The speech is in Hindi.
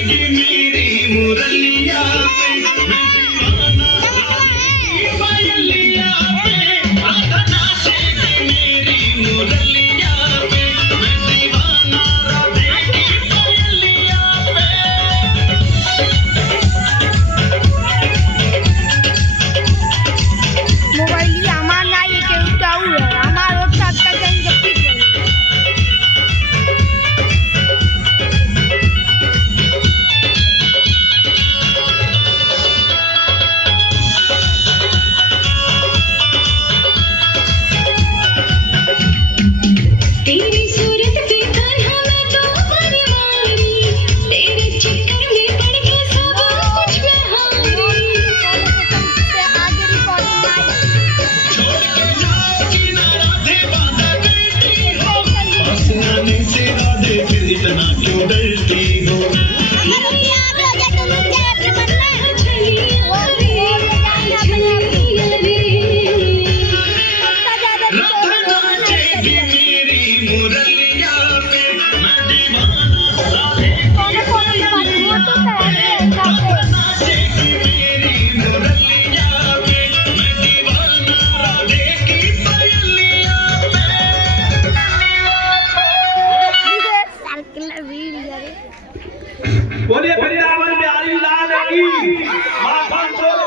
नाचेगी मेरी मुरलिया पे मैं दीवाना राधे की पायलिया पे राधा नाचेगी मेरी मुरलिया पे मैं दीवाना राधे की पायलिया पे मोबाइल আমার নাই কেউ তাও আমার ওর সাথে যাই জপিট तेरी सूरत पे तरह मैं तो परवानी तेरे चक्कर में पड़ के सब कुछ मैं हारी आगे रिकॉर्डिंग आई छोड़ के जाओ कि ना राधे बांधा करती हो हंसने से राधे फिर इतना क्यों डरती हो हमारे यार राजा तुम जाट बनना छलिया रे छलिया रे राधा नाचेगी मेरी मुरलिया पे मैं दीवाना राधे की पायलिया पे राधा नाचेगी मेरी मुरलिया पे मैं दीवाना राधे की पायलिया पे सर्कल वीडियो बोलिए वृंदावन बिहारी लाल की माखन चोर